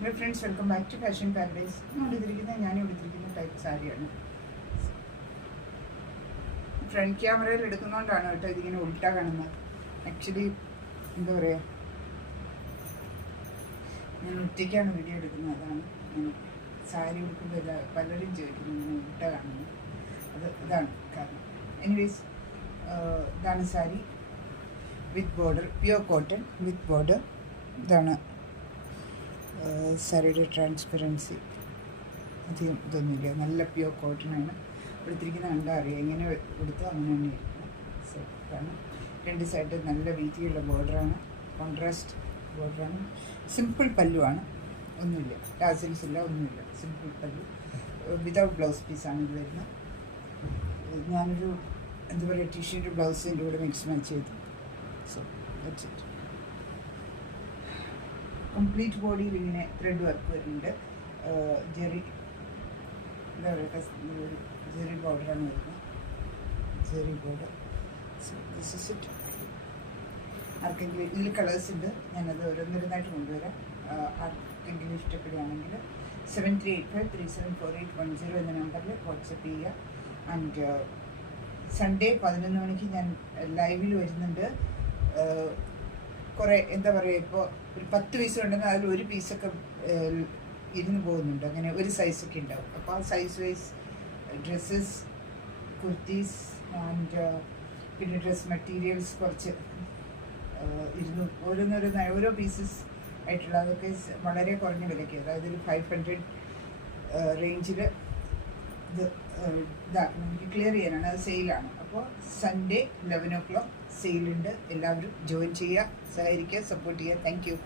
Hello friends, welcome back to fashion paradise. ഞാൻ എടുത്തിരിക്കുന്ന type സാരിയാണ്. ഫ്രണ്ട് ക്യാമറയിൽ എടുക്കുന്നതുകൊണ്ടാണ് കേട്ടോ ഇതിങ്ങനെ ഉൾട്ടാ കാണുന്നത്. ആക്ച്വലി എന്താ പറയുക, ഞാൻ ഒറ്റയ്ക്കാണ് വീഡിയോ എടുക്കുന്നത്. അതാണ് സാരി എടുക്കുമ്പോൾ പലരും ചോദിക്കുന്നു ഇങ്ങനെ ഉൾട്ടാ കാണുന്നത്. ഇതാണ് കാരണം. എനിവേസ്, ഇതാണ് സാരി വിത്ത് ബോർഡർ, പ്യുവർ കോട്ടൺ വിത്ത് ബോർഡർ. ഇതാണ് സാരിയുടെ ട്രാൻസ്പെറൻസി. അധികം ഇതൊന്നുമില്ല, നല്ല പ്യുവർ കോട്ടണാണ്. എടുത്തിരിക്കുന്ന കണ്ടാൽ അറിയാം, എങ്ങനെ കൊടുത്തോ അങ്ങനെ തന്നെ ഇരിക്കണം. സെറ്റാണ്. രണ്ട് സൈഡ് നല്ല വീതിയുള്ള ബോർഡറാണ്, കോൺട്രാസ്റ്റ് ബോർഡറാണ്. സിമ്പിൾ പല്ലുവാണ്, ഒന്നുമില്ല, ടാസിൽസ് ഇല്ല, ഒന്നുമില്ല. സിമ്പിൾ പല്ലു വിതൗട്ട് ബ്ലൗസ് പീസാണ് ഇത് വരുന്നത്. ഞാനൊരു എന്താ പറയുക, ടിഷ്യൂൻ്റെ ബ്ലൗസിൻ്റെ കൂടെ മിക്സ് മാച്ച് ചെയ്തു. So that's it. കംപ്ലീറ്റ് ബോഡിയിൽ ഇങ്ങനെ ത്രെഡ് വർക്ക് വരുന്നുണ്ട്. ജെറി എന്താ പറയുക, ജെറി ബോർഡറാണ് വരുന്നത്, Jerry border. So this is it. ആർക്കെങ്കിലും ഇതിൽ കളേഴ്സ് ഉണ്ട്, ഞാനത് ഓരോന്നോരോന്നായിട്ട് കൊണ്ടുവരാം. ആർക്കെങ്കിലും ഇഷ്ടപ്പെടുകയാണെങ്കിൽ 7385374810 എന്ന നമ്പറിൽ വാട്സപ്പ് ചെയ്യുക. ആൻഡ് സൺഡേ 11 മണിക്ക് ഞാൻ ലൈവിൽ വരുന്നുണ്ട്. കുറേ എന്താ പറയുക, ഇപ്പോൾ ഒരു 10 പീസ് ഉണ്ടെങ്കിൽ അതിൽ ഒരു പീസൊക്കെ ഇരുന്ന് പോകുന്നുണ്ട്. അങ്ങനെ ഒരു സൈസൊക്കെ ഉണ്ടാവും. അപ്പോൾ ആ size vice dresses, kurtis and പിന്നെ ഡ്രസ് മെറ്റീരിയൽസ് കുറച്ച് ഓരോന്നോരോന്നായി ഓരോ പീസസ് ആയിട്ടുള്ള, അതൊക്കെ വളരെ കുറഞ്ഞ വിലയ്ക്ക്, അതായത് ഒരു 500 റേഞ്ചിൽ ഇത് ഇതാക്കണം. എനിക്ക് ക്ലിയർ ചെയ്യാനാണ്, അത് സെയിലാണ്. അപ്പോൾ സൺഡേ 11 o'clock സെയിലുണ്ട്. എല്ലാവരും ജോയിൻ ചെയ്യുക, സഹകരിക്കുക, സപ്പോർട്ട് ചെയ്യുക. Thank you.